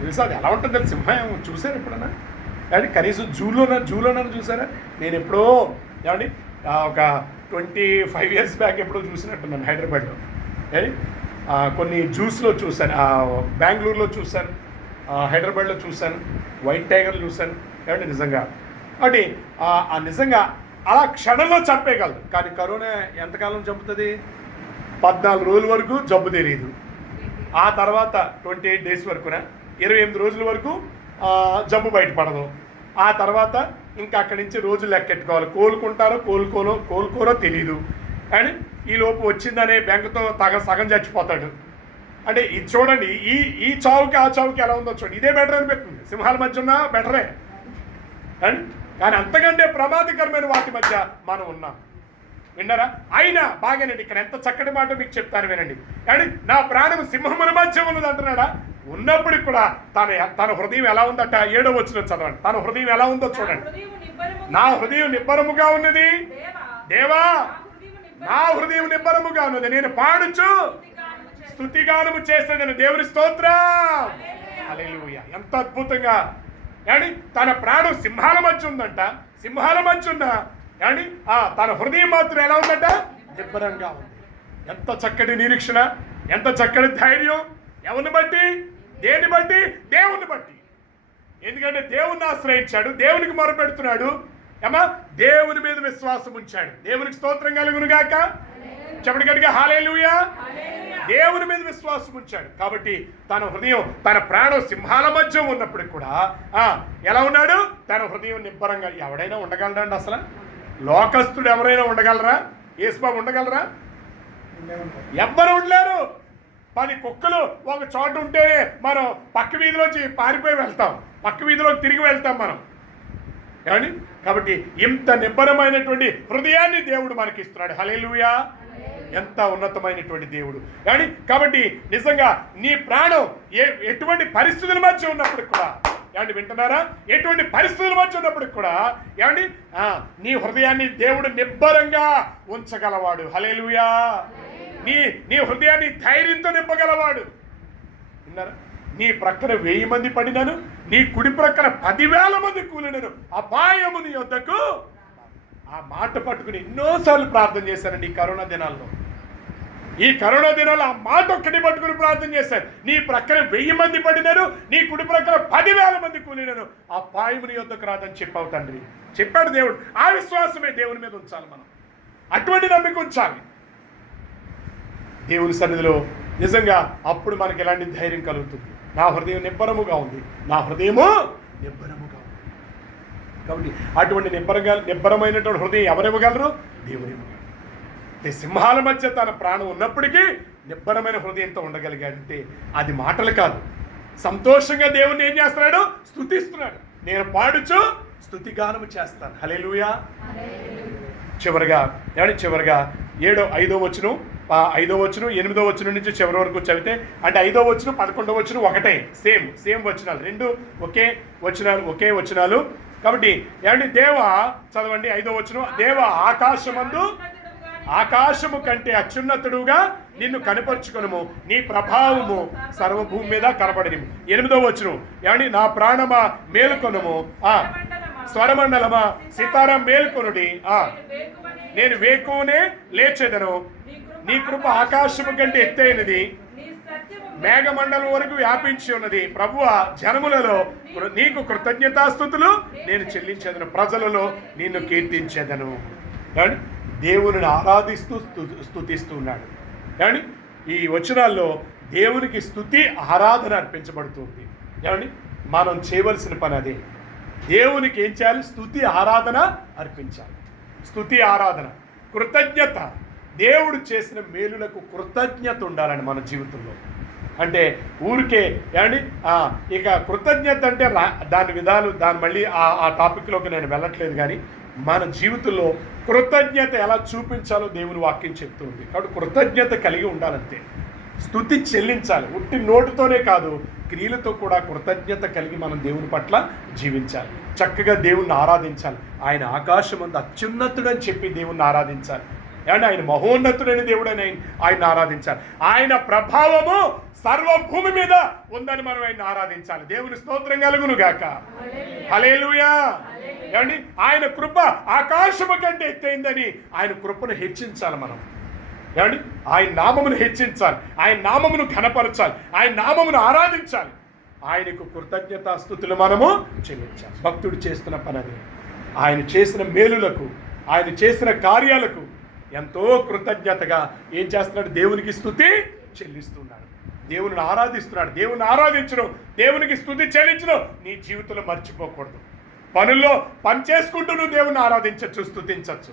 తెలుసా అది ఎలా ఉంటుంది తెలుసు? సింహం చూసారు ఎప్పుడన్నా? ఏమండి కనీసం జూలోనన్నా చూసారా? నేను ఎప్పుడో ఏమండి ఒక 25 years బ్యాక్ ఎప్పుడో చూసినట్టున్నాను హైదరాబాద్లో. కొన్ని జూస్లో చూశాను, బెంగళూరులో చూశాను, హైదరాబాద్లో చూశాను, వైట్ టైగర్లు చూశాను. ఏమండి నిజంగా అంటే నిజంగా అలా క్షణంలో చంపేయగలదు. కానీ కరోనా ఎంతకాలం చంపుతుంది? 14 రోజుల వరకు జబ్బు తెలియదు. ఆ తర్వాత 28 days వరకున 28 రోజుల వరకు జబ్బు బయటపడదు. ఆ తర్వాత ఇంకా అక్కడి నుంచి రోజులు లెక్కెట్టుకోవాలి. కోలుకోరో తెలియదు. అండ్ ఈలోపు వచ్చిందనే బెంగతో సగం చచ్చిపోతాడు. అంటే ఇది చూడండి, ఈ చావుకి ఆ చావుకి ఎలా ఉందో చూడండి. ఇదే బెటర్ అనిపిస్తుంది. సింహాల మధ్య ఉన్నా బెటరే అండ్ కానీ అంతకంటే ప్రమాదకరమైన వాటి మధ్య మనం ఉన్నాం. విన్నారా? అయినా బాగానండి. ఇక్కడ ఎంత చక్కటి మాట మీకు చెప్తాను వినండి. అండ్ నా ప్రాణం సింహముల మధ్య ఉన్నది అంటున్నాడా? ఉన్నప్పటికి కూడా తన హృదయం ఎలా ఉందట? 7వ వచనం చదవండి. తన హృదయం ఎలా ఉందో చూడండి. నా హృదయం నిబ్బరముగా ఉన్నది దేవా, నా హృదయం నిబ్బరముగా ఉన్నది. నేను పాడుచు స్తుతిగానము చేసేదని దేవుని స్తోత్రం. హల్లెలూయా. ఎంత అద్భుతంగా ఏమండి తన ప్రాణం సింహాల మధ్య ఉందంట. సింహాల మధ్య ఉన్న ఏమండి తన హృదయం మాత్రం ఎలా ఉందంట? నిబ్బరంగా ఉంది. ఎంత చక్కటి నిరీక్షణ, ఎంత చక్కటి ధైర్యం! ఎవరిని బట్టి? దేన్ని బట్టి? దేవుని బట్టి. ఎందుకంటే దేవుణ్ణి ఆశ్రయించాడు, దేవునికి మొరపెడుతున్నాడు. ఏమా దేవుని మీద విశ్వాసం ఉంచాడు. దేవునికి స్తోత్రం కలుగును గాక. చెప్పండి గట్టిగా హల్లెలూయా. దేవుని మీద విశ్వాసం ఉంచాడు కాబట్టి తన హృదయం, తన ప్రాణం సింహాల మధ్య ఉన్నప్పటికి కూడా ఎలా ఉన్నాడు? తన హృదయం నిబ్బరంగా. ఎవడైనా ఉండగలరా అండి? అసలు లోకస్తుడు ఎవరైనా ఉండగలరా? యేసుబాబు ఉండగలరా? ఎవ్వరు ఉండలేరు. 10 కుక్కలు ఒక చోట ఉంటే మనం పక్క వీధిలోంచి పారిపోయి వెళ్తాం, పక్క వీధిలోకి తిరిగి వెళ్తాం మనం. ఏమండి కాబట్టి ఇంత నిబ్బరమైనటువంటి హృదయాన్ని దేవుడు మనకి ఇస్తున్నాడు. హల్లెలూయా. ఎంత ఉన్నతమైనటువంటి దేవుడు. ఏమండి కాబట్టి నిజంగా నీ ప్రాణం ఎటువంటి పరిస్థితుల మధ్య ఉన్నప్పుడు కూడా, ఏమండి వింటున్నారా? ఎటువంటి పరిస్థితుల మధ్య ఉన్నప్పటికి కూడా ఏమండి నీ హృదయాన్ని దేవుడు నిబ్బరంగా ఉంచగలవాడు. హల్లెలూయా. నీ హృదయాన్ని ధైర్యంతో నింపగలవాడు. విన్నారా? నీ ప్రక్కన 1000 మంది పడినను, నీ కుడి ప్రక్కన 10,000 మంది కూలినను అపాయము నీ యొద్దకు. ఆ మాట పట్టుకుని ఎన్నోసార్లు ప్రార్థన చేశానండి ఈ కరోనా దినాల్లో. ఈ కరోనా దినాల్లో ఆ మాట ఒక్కటి పట్టుకుని ప్రార్థన చేశాను. నీ ప్రక్కన 1000 మంది పడినను, నీ కుడి ప్రక్కన 10,000 మంది కూలినను అపాయము నీ యొద్దకు రాదని చెప్పావు తండ్రి. చెప్పాడు దేవుడు. ఆ విశ్వాసమే దేవుని మీద ఉంచాలి మనం. అటువంటి నమ్మిక ఉంచాలి దేవుని సన్నిధిలో. నిజంగా అప్పుడు మనకి ఎలాంటి ధైర్యం కలుగుతుంది? నా హృదయం నిబ్బరముగా ఉంది, నా హృదయము నిబ్బరముగా ఉంది. కాబట్టి అటువంటి నిబ్బరమైనటువంటి హృదయం ఎవరివ్వగలరు? దేవుడు ఇవ్వగలరు. సింహాల మధ్య తన ప్రాణం ఉన్నప్పటికీ నిబ్బరమైన హృదయంతో ఉండగలిగాడంటే అది మాటలు కాదు. సంతోషంగా దేవుణ్ణి ఏం చేస్తున్నాడు? స్తుతిస్తున్నాడు. నేను పాడుచు స్తుతిగానము చేస్తాను. హల్లెలూయా. చివరిగా 5వ వచనం 8వ వచనం నుంచి చివరి వరకు చదివితే, అంటే 5వ వచనం 11వ వచనం ఒకటే, సేమ్ వచనాలు, 2 ఒకే వచనాలు. కాబట్టి ఏమండి దేవా, చదవండి 5వ వచనం. దేవ ఆకాశము కంటే అత్యున్నతుడుగా నిన్ను కనపరుచుకొనుము, నీ ప్రభావము సర్వభూమి మీద కనపడని. 8వ వచనం ఏమండి నా ప్రాణమా మేలుకొనుము, స్వరమండలమా సితారం మేలుకొనుడి, నేను వేకువనే లేచెదను, నీ కృప ఆకాశము కంటే ఎత్తైనది, మేఘమండలం వరకు వ్యాపించి ఉన్నది. ప్రభువా, జనములలో నీకు కృతజ్ఞతాస్తుతులు నేను చెల్లించేదను, ప్రజలలో నిన్ను కీర్తించేదను. దేవుని ఆరాధిస్తూ స్తుతిస్తూ ఉన్నాడు. ఏమండి ఈ వచనాల్లో దేవునికి స్తుతి ఆరాధన అర్పించబడుతుంది. ఏమండి మనం చేయవలసిన పని అదే. దేవునికి ఏం చేయాలి? స్తుతి ఆరాధన అర్పించాలి. స్తుతి ఆరాధన, కృతజ్ఞత. దేవుడు చేసిన మేలులకు కృతజ్ఞత ఉండాలని మన జీవితంలో. అంటే ఊరికే ఏమండి ఇక కృతజ్ఞత అంటే దాని మళ్ళీ ఆ టాపిక్లోకి నేను వెళ్ళట్లేదు. కానీ మన జీవితంలో కృతజ్ఞత ఎలా చూపించాలో దేవుని వాక్యం చెప్తుంది. కాబట్టి కృతజ్ఞత కలిగి ఉండాలంతే. స్తుతి చెల్లించాలి. ఉట్టి నోటితోనే కాదు, క్రియలతో కూడా కృతజ్ఞత కలిగి మనం దేవుని పట్ల జీవించాలి. చక్కగా దేవుణ్ణి ఆరాధించాలి. ఆయన ఆకాశమందు అత్యున్నతుడని చెప్పి దేవుణ్ణి ఆరాధించాలి. ఏమంటే ఆయన మహోన్నతుడైన దేవుడని ఆయన ఆరాధించాలి. ఆయన ప్రభావము సర్వభూమి మీద ఉందని మనం ఆయన ఆరాధించాలి. దేవుని స్తోత్రం కలుగును గాక. హల్లెలూయా. ఏమండి ఆయన కృప ఆకాశము కంటే ఎత్తైందని ఆయన కృపను హెచ్చించాలి మనం. ఏమండి ఆయన నామమును హెచ్చించాలి, ఆయన నామమును ఘనపరచాలి, ఆయన నామమును ఆరాధించాలి, ఆయనకు కృతజ్ఞతాస్తుతులు మనము చెల్లించాలి. భక్తుడు చేస్తున్న పని అది. ఆయన చేసిన మేలులకు, ఆయన చేసిన కార్యాలకు ఎంతో కృతజ్ఞతగా ఏం చేస్తున్నాడు? దేవునికి స్తుతి చెల్లిస్తున్నాడు, దేవుని ఆరాధిస్తున్నాడు. దేవుని ఆరాధించడం, దేవునికి స్తుతి చెల్లించడం నీ జీవితంలో మర్చిపోకూడదు. పనుల్లో పని చేసుకుంటూ నువ్వు దేవుని ఆరాధించవచ్చు, స్తుతించవచ్చు.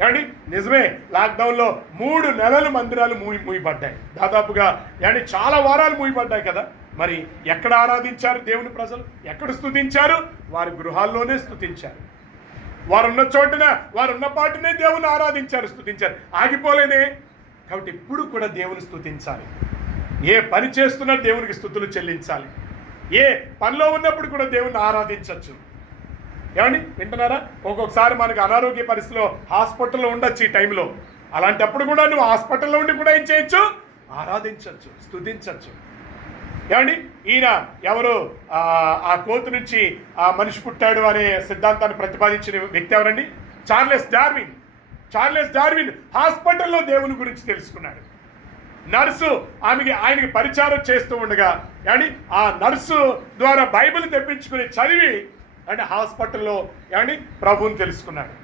ఏమండి నిజమే, లాక్డౌన్లో 3 నెలలు మందిరాలు మూయబడ్డాయి దాదాపుగా. ఏమండి చాలా వారాలు మూయబడ్డాయి కదా. మరి ఎక్కడ ఆరాధించారు దేవుని ప్రజలు? ఎక్కడ స్తుతించారు? వారి గృహాల్లోనే స్తుతించారు. వారున్న చోటున, వారున్న పాటునే దేవుని ఆరాధించారు, స్తుతించారు, ఆగిపోలేదే. కాబట్టి ఇప్పుడు కూడా దేవుని స్తుతించాలి. ఏ పని చేస్తున్నా దేవునికి స్తుతులు చెల్లించాలి. ఏ పనిలో ఉన్నప్పుడు కూడా దేవుని ఆరాధించవచ్చు. ఏమండి వింటున్నారా? ఒక్కొక్కసారి మనకు అనారోగ్య పరిస్థితిలో హాస్పిటల్లో ఉండొచ్చు ఈ టైంలో. అలాంటప్పుడు కూడా నువ్వు హాస్పిటల్లో ఉండి కూడా ఏం చేయొచ్చు? ఆరాధించవచ్చు, స్తుతించవచ్చు. ఏమండి ఈయన ఎవరు? ఆ కోతు నుంచి ఆ మనిషి పుట్టాడు అనే సిద్ధాంతాన్ని ప్రతిపాదించిన వ్యక్తి ఎవరండి? Charles Darwin. చార్లెస్ డార్విన్ హాస్పిటల్లో దేవుని గురించి తెలుసుకున్నాడు. నర్సు ఆయనకి పరిచారం చేస్తూ ఉండగా ఏమండి ఆ నర్సు ద్వారా బైబిల్ తెప్పించుకుని చదివి అంటే హాస్పిటల్లో ఏమండి ప్రభువుని తెలుసుకున్నాడు.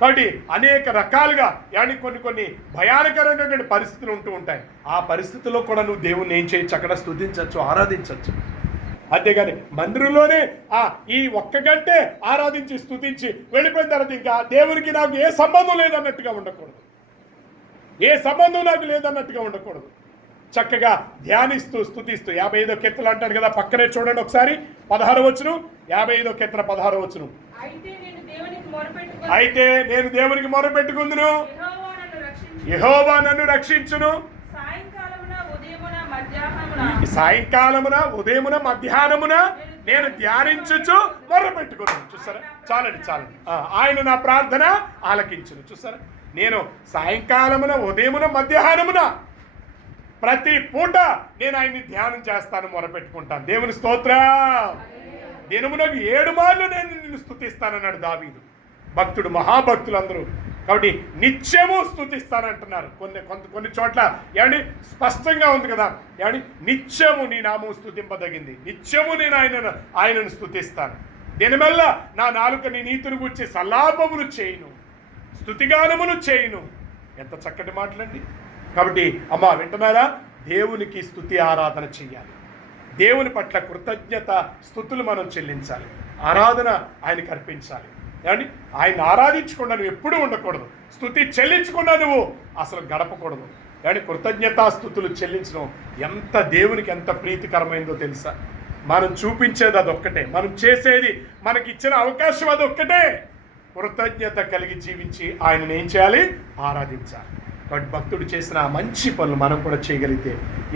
కాబట్టి అనేక రకాలుగా ఏమండి కొన్ని భయానకరమైనటువంటి పరిస్థితులు ఉంటూ ఉంటాయి. ఆ పరిస్థితుల్లో కూడా నువ్వు దేవుణ్ణి ఏం చేయొచ్చు? అక్కడ స్తుతించవచ్చు, ఆరాధించవచ్చు. అంతేగాని మందిరంలోనే ఈ 1 గంటే ఆరాధించి స్తుతించి వెళ్ళిపోయిన తర్వాత ఇంకా దేవునికి నాకు ఏ సంబంధం లేదన్నట్టుగా ఉండకూడదు. ఏ సంబంధం నాకు లేదన్నట్టుగా ఉండకూడదు. చక్కగా ధ్యానిస్తూ స్తుతిస్తూ 55వ కీర్తన అంటాడు కదా, పక్కనే చూడండి ఒకసారి 16వ వచనం. 55వ కీర్తన 16వ వచనం. అయితే నేను దేవునికి మొరపెట్టుకుందును, యెహోవా నన్ను రక్షించును. సాయంకాలమున ఉదయమున మధ్యాహ్నమున నేను ధ్యానించుచు మొరపెట్టుకున్నాను. చూసారా? చాలండి. ఆయన నా ప్రార్థన ఆలకించును. చూసారా? నేను సాయంకాలమున ఉదయమున మధ్యాహ్నమున ప్రతి పూట నేను ఆయన్ని ధ్యానం చేస్తాను, మొరపెట్టుకుంటాను. దేవుని స్తోత్రం. దినమునకు 7 మార్లు నేను నిన్ను స్తుతిస్తానన్నాడు దావీదు. భక్తుడు, మహాభక్తులు అందరూ. కాబట్టి నిత్యము స్తుతిస్తానంటున్నారు. కొన్ని చోట్ల ఏమండి స్పష్టంగా ఉంది కదా, ఏమండి నిత్యము నీ నామం స్తుతింపదగింది, నిత్యము నేను ఆయనను స్తుతిస్తాను. దినమెల్లా నా నాలుక నీ నీతిని గురించి సల్లాపములు చేయును, స్తుతిగానములు చేయును. ఎంత చక్కటి మాటలండి. కాబట్టి అమ్మా వింటున్నారా? దేవునికి స్తుతి ఆరాధన చెయ్యాలి. దేవుని పట్ల కృతజ్ఞత స్తుతులు మనం చెల్లించాలి. ఆరాధన ఆయనకు అర్పించాలి. ఏమండి ఆయన ఆరాధించకుండా నువ్వు ఎప్పుడూ ఉండకూడదు. స్తుతి చెల్లించకుండా నువ్వు అసలు గడపకూడదు. కానీ కృతజ్ఞతాస్తుతులు చెల్లించడం ఎంత దేవునికి ఎంత ప్రీతికరమైందో తెలుసా? మనం చూపించేది అదొక్కటే, మనం చేసేది, మనకి ఇచ్చిన అవకాశం అదొక్కటే. కృతజ్ఞత కలిగి జీవించి ఆయనను ఏం చేయాలి? ఆరాధించాలి. కాబట్టి భక్తుడు చేసిన మంచి పనులు మనం కూడా చేయగలిగితే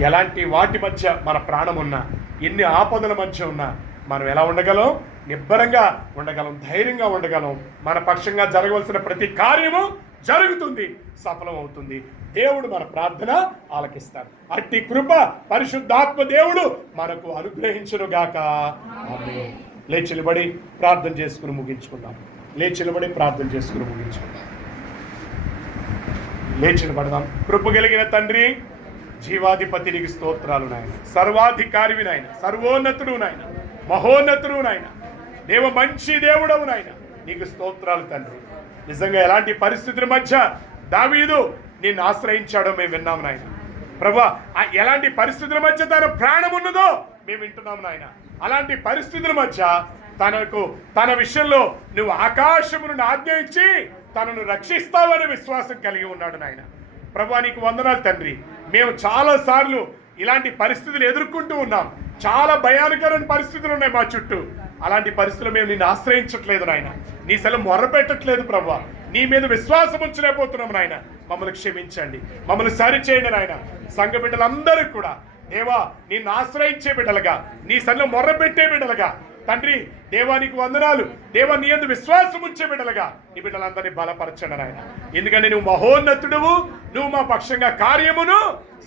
ఎలాంటి వాటి మధ్య మన ప్రాణం ఉన్నా, ఎన్ని ఆపదల మధ్య ఉన్నా మనం ఎలా ఉండగలం? నిబ్బరంగా ఉండగలం, ధైర్యంగా ఉండగలం. మన పక్షంగా జరగవలసిన ప్రతి కార్యము జరుగుతుంది, సఫలం అవుతుంది. దేవుడు మన ప్రార్థన ఆలకిస్తాడు. అట్టి కృప పరిశుద్ధాత్మ దేవుడు మనకు అనుగ్రహించునుగాక. ఆమేన్. లేచి నిలబడి ప్రార్థన చేసుకుని ముగించుకుందాం. లేచి నిలబడదాం. కృప కలిగిన తండ్రి, జీవాధిపతి నీకు స్తోత్రాలు నాయన. సర్వాధికారివి నాయన, సర్వోన్నతుడు నాయన, మహోన్నతుడు నాయన, దేవ మంచి దేవుడవు నాయన, నీకు స్తోత్రాలు తండ్రి. నిజంగా ఎలాంటి పరిస్థితుల మధ్య దావీదు నిన్ను ఆశ్రయించాడో మేము విన్నాము నాయన. ప్రభా, ఎలాంటి పరిస్థితుల మధ్య తన ప్రాణం ఉన్నదో మేము వింటున్నాము నాయన. అలాంటి పరిస్థితుల మధ్య తన విషయంలో నువ్వు ఆకాశము నుండి ఆజ్ఞ ఇచ్చి తనను రక్షిస్తావనే విశ్వాసం కలిగి ఉన్నాడు నాయన. ప్రభా, నీకు వందనాలు తండ్రి. మేము చాలాసార్లు ఇలాంటి పరిస్థితులు ఎదుర్కొంటూ ఉన్నాం. చాలా భయానకరమైన పరిస్థితులు ఉన్నాయి మా చుట్టూ. అలాంటి పరిస్థితులు మేము నిన్ను ఆశ్రయించట్లేదు నాయన. నీ సెలవు మొర్రపెట్టట్లేదు ప్రభా. నీ మీద విశ్వాసం ఉంచలేకపోతున్నాం నాయన. మమ్మల్ని క్షమించండి, మమ్మల్ని సరిచేయండి నాయన. సంఘ బిడ్డలందరూ కూడా దేవా నిన్ను ఆశ్రయించే బిడ్డలుగా, నీ సన్నిధిలో మొర్రపెట్టే బిడ్డలుగా తండ్రి దేవానికి వందనాలు. దేవా నీ యందు విశ్వాసం ఉంచే బిడ్డలుగా ఈ బిడ్డలందరినీ బలపరచండి నాయన. ఎందుకంటే నువ్వు మహోన్నతుడువు, నువ్వు మా పక్షంగా కార్యమును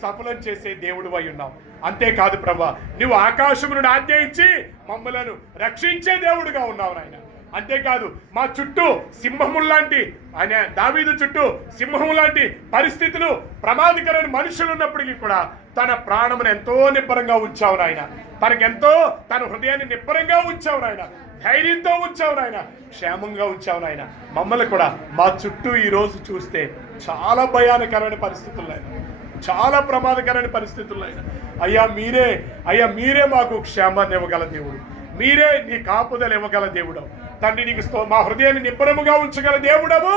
సఫలం చేసే దేవుడు అయి ఉన్నావు. అంతేకాదు ప్రభా, నువ్వు ఆకాశమును ఆజ్ఞ ఇచ్చి మమ్మలను రక్షించే దేవుడుగా ఉన్నావు నాయన. అంతేకాదు మా చుట్టూ సింహములాంటి ఆయన దావీదు చుట్టూ సింహము లాంటి పరిస్థితులు, ప్రమాదకరమైన మనుషులు ఉన్నప్పటికీ కూడా తన ప్రాణమును ఎంతో నిబ్బరంగా ఉంచావు నాయన. తనకెంతో తన హృదయాన్ని నిబ్బరంగా ఉంచావు నాయన. ధైర్యంతో ఉంచావు నాయన. క్షేమంగా ఉంచావు నాయన. మమ్మల్ని కూడా మా చుట్టూ ఈరోజు చూస్తే చాలా భయానకరమైన పరిస్థితులు నాయన, చాలా ప్రమాదకరమైన పరిస్థితులు నాయన. అయ్యా మీరే మాకు క్షేమాన్ని ఇవ్వగల దేవుడు. మీరే నీ కాపుదల ఇవ్వగల దేవుడు తండ్రి. నీకు మా హృదయాన్ని నిబ్బరముగా ఉంచగల దేవుడవు.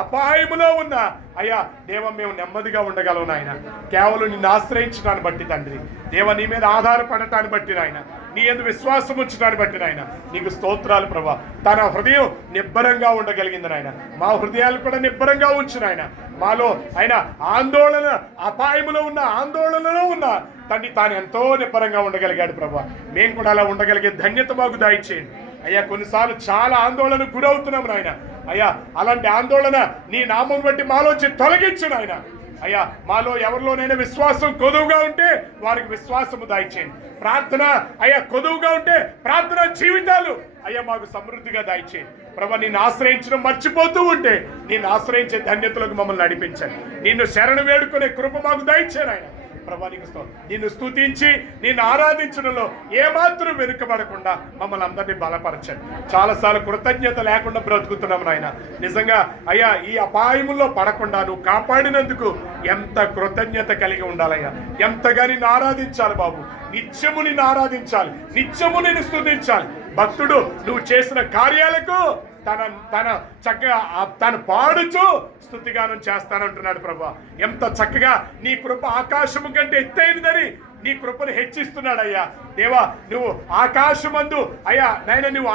అపాయములో ఉన్న అయ్యా దేవ మేము నెమ్మదిగా ఉండగలవు నాయన. కేవలం నిన్ను ఆశ్రయించడాన్ని బట్టి తండ్రి, దేవ నీ మీద ఆధారపడటాన్ని బట్టి నాయన, నీ యందు విశ్వాసం ఉంచడాన్ని బట్టి నాయన నీకు స్తోత్రాలు ప్రభా. తన హృదయం నిబ్బరంగా ఉండగలిగింది నాయన. మా హృదయాలు కూడా నిబ్బరంగా ఉంచు నాయన. మాలో ఆయన ఆందోళన, అపాయములో ఉన్న ఆందోళనలో ఉన్న తండ్రి తాను ఎంతో నిబ్బరంగా ఉండగలిగాడు ప్రభా. మేము కూడా అలా ఉండగలిగే ధన్యత మాకు దయచేయండి అయ్యా. కొన్నిసార్లు చాలా ఆందోళనకు గురవుతున్నాం నాయన. అయ్యా అలాంటి ఆందోళన నీ నామం బట్టి మాలోంచి తొలగించు నాయన. అయ్యా మాలో ఎవరిలోనైనా విశ్వాసం కొదువుగా ఉంటే వారికి విశ్వాసము దయచేయండి. ప్రార్థన అయ్యా కొదువుగా ఉంటే ప్రార్థన జీవితాలు అయ్యా మాకు సమృద్ధిగా దయచేయండి ప్రభా. నిన్ను ఆశ్రయించడం మర్చిపోతూ ఉంటే నిన్ను ఆశ్రయించే ధన్యతలకు మమ్మల్ని నడిపించండి. నిన్ను శరణు వేడుకునే కృప మాకు దయచేయండి ఆయన ప్రభా. నిన్ను స్తుతించి నిన్ను ఆరాధించడంలో ఏమాత్రం వెనుకబడకుండా మమ్మల్ని అందరినీ బలపరచండి. చాలాసార్లు కృతజ్ఞత లేకుండా బ్రతుకుతున్నాం నాయన. నిజంగా అయ్యా ఈ అపాయముల్లో పడకుండా నువ్వు కాపాడినందుకు ఎంత కృతజ్ఞత కలిగి ఉండాలయ్యా. ఎంతగా నిన్ను ఆరాధించాలి బాబు. నిత్యము నిన్ను ఆరాధించాలి, నిత్యము నిన్ను స్తుతించాలి. భక్తుడు నువ్వు చేసిన కార్యాలకు తన చక్కగా తను పాడుచు స్తుతిగానం చేస్తానంటున్నాడు ప్రభా. ఎంత చక్కగా నీ కృప ఆకాశము కంటే ఎత్తైనదని నీ కృపను హెచ్చిస్తున్నాడు అయ్యా. దేవా నువ్వు ఆకాశమందు అయ్యా నాయన, నువ్వు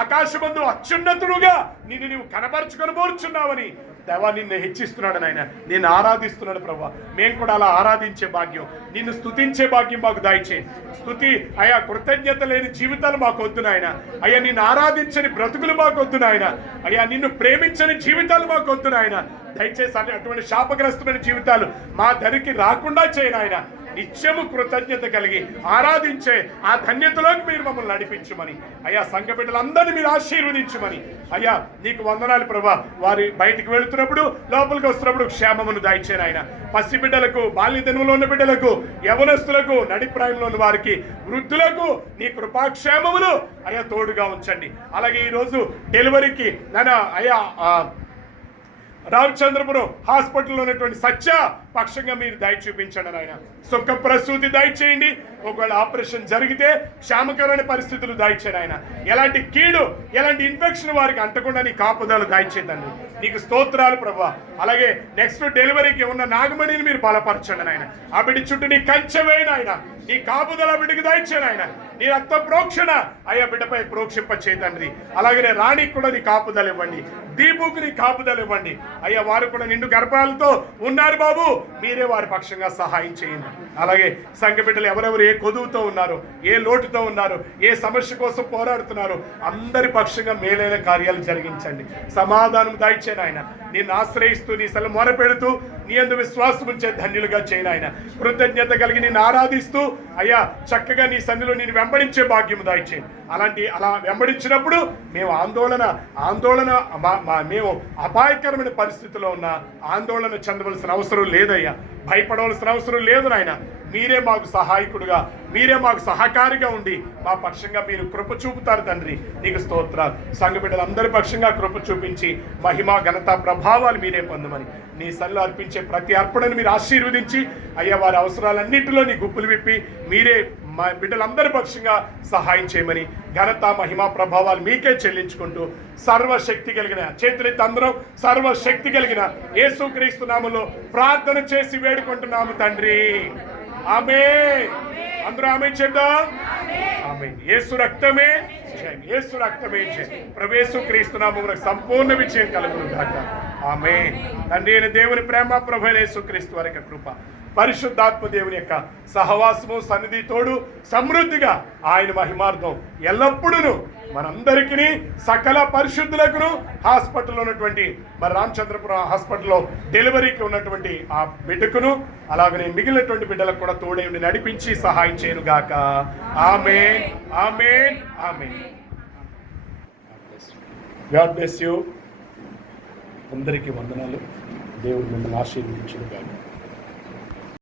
ఆకాశమందు అత్యున్నతుడుగా నిన్ను నువ్వు కనపరుచుకొని పోర్చున్నావని దేవా నిన్ను హెచ్చిస్తున్నాడు నాయన. నిన్ను ఆరాధిస్తున్నాడు ప్రభా. మేము కూడా అలా ఆరాధించే భాగ్యం, నిన్ను స్తుతించే భాగ్యం మాకు దయచేయండి. స్తుతి అయ్యా కృతజ్ఞత లేని జీవితాలు మాకు వద్దు నాయన. అయ్యా నిన్ను ఆరాధించని బ్రతుకులు మాకు వద్దు నాయన. అయ్యా నిన్ను ప్రేమించని జీవితాలు మాకు వద్దు నాయన. దయచేసి అటువంటి శాపగ్రస్తమైన జీవితాలు మా దరికి రాకుండా చేయను ఆయన. నిత్యము కృతజ్ఞత కలిగి ఆరాధించే ఆ ధన్యతలోకి మీరు మమ్మల్ని నడిపించమని అయ్యా. సంఘ బిడ్డలందరినీ మీరు ఆశీర్వదించమని అయ్యా. నీకు వందనాలు ప్రభా. వారి బయటికి వెళుతున్నప్పుడు లోపలికి వస్తున్నప్పుడు క్షేమమును దయచేయను ఆయన. పసి బిడ్డలకు, బాల్యదినంలో ఉన్న బిడ్డలకు, యవనస్తులకు, నడిప్రాయంలో ఉన్న వారికి, వృద్ధులకు నీ కృపాక్షేమములు అయ్యా తోడుగా ఉంచండి. అలాగే ఈరోజు డెలివరీకి అయ్యా రామచంద్రపురం హాస్పిటల్లో ఉన్నటువంటి సత్య పక్షంగా మీరు దయ చూపించండి ఆయన. సుఖ ప్రసూతి దయచేయండి. ఒకవేళ ఆపరేషన్ జరిగితే క్షేమకరమైన పరిస్థితులు దయచేయండి ఆయన. ఎలాంటి కీడు, ఎలాంటి ఇన్ఫెక్షన్ వారికి అంటకుండా నీ కాపుదలు దయచేయండి. నీకు స్తోత్రాలు ప్రభా. అలాగే నెక్స్ట్ డెలివరీకి ఉన్న నాగమణిని మీరు బలపరచండి ఆయన. ఆ బిడ్డ చుట్టూ నీ కంచెవేయను ఆయన. నీ కాపుదల బిడ్డకి దయచేయను ఆయన. నీ రక్త ప్రోక్షణ అయ్యా బిడ్డపై ప్రోక్షింప చేయతండి. అలాగే రాణికి కూడా నీ కాపుదలు ఇవ్వండి. దీపుకు నీ కాపుదలు ఇవ్వండి అయ్యా. వారు కూడా నిండు గర్భాలతో ఉన్నారు బాబు, మీరే వారి పక్షంగా సహాయం చేయండి. అలాగే సంఘ బిడ్డలు ఎవరెవరు ఏ కొదువుతో ఉన్నారు, ఏ లోటుతో ఉన్నారు, ఏ సమస్య కోసం పోరాడుతున్నారు, అందరి పక్షంగా మేలైన కార్యాలు జరిగించండి. సమాధానం దయచేయను ఆయన. నిన్ను ఆశ్రయిస్తూ నీ సెల మొరపెడుతూ నీ యందు విశ్వాసం ఉంచే ధన్యులుగా చేయను ఆయన. కృతజ్ఞత కలిగి నిన్ను ఆరాధిస్తూ అయ్యా చక్కగా నీ సన్నిలో నేను వెంబడించే భాగ్యము దయచేయండి. అలా వెంబడించినప్పుడు మేము మేము అపాయకరమైన పరిస్థితిలో ఉన్న ఆందోళన చెందవలసిన అవసరం లేదయ్యా. భయపడవలసిన అవసరం లేదు నాయన. మీరే మాకు సహాయకుడుగా, మీరే మాకు సహకారిగా ఉండి మా పక్షంగా మీరు కృప చూపుతారు తండ్రి. నీకు స్తోత్రాలు. సంఘ బిడ్డలందరి పక్షంగా కృప చూపించి మహిమ, ఘనత, ప్రభావాలు మీరే పొందమని నీ సన్నిధిలో అర్పించే ప్రతి అర్పణను మీరు ఆశీర్వదించి అయ్యా వారి అవసరాలన్నింటిలో నీ గుప్పులు విప్పి మీరే మా బిడ్డలందరి పక్షంగా సహాయం చేయమని ఘనత, మహిమ, ప్రభావాలు మీకే చెల్లించుకుంటూ సర్వశక్తి కలిగిన చేతులెత్తి అందరం సర్వశక్తి కలిగిన యేసుక్రీస్తు నామములో ప్రార్థన చేసి వేడుకుంటున్నాము తండ్రి. ఆమేన్. అందరూ ఆమేన్ చెప్దాం. ఆమేన్. యేసు రక్తమే జయం, యేసు రక్తమే జయం. ప్రభు యేసుక్రీస్తు నామములో సంపూర్ణ విజయం కలుగును గాక. ఆమేన్. తండ్రి అయిన దేవుని ప్రేమ, ప్రభు అయిన యేసుక్రీస్తు వారి కృప, పరిశుద్ధాత్మ దేవుని యొక్క సహవాసము సన్నిధి తోడు సమృద్ధిగా ఆయన మహిమార్థం ఎల్లప్పుడూ మనందరికీ సకల పరిశుద్ధులకును హాస్పిటల్లో ఉన్నటువంటి మరి రామచంద్రపురం హాస్పిటల్లో డెలివరీకి ఉన్నటువంటి ఆ బిడ్డకును అలాగనే మిగిలినటువంటి బిడ్డలకు కూడా తోడై ఉండి నడిపించి సహాయం చేయను గాక. Amen, amen, amen. God bless you. అందరికీ వందనాలు. దేవుడు మిమ్మల్ని ఆశీర్వదించును గాక.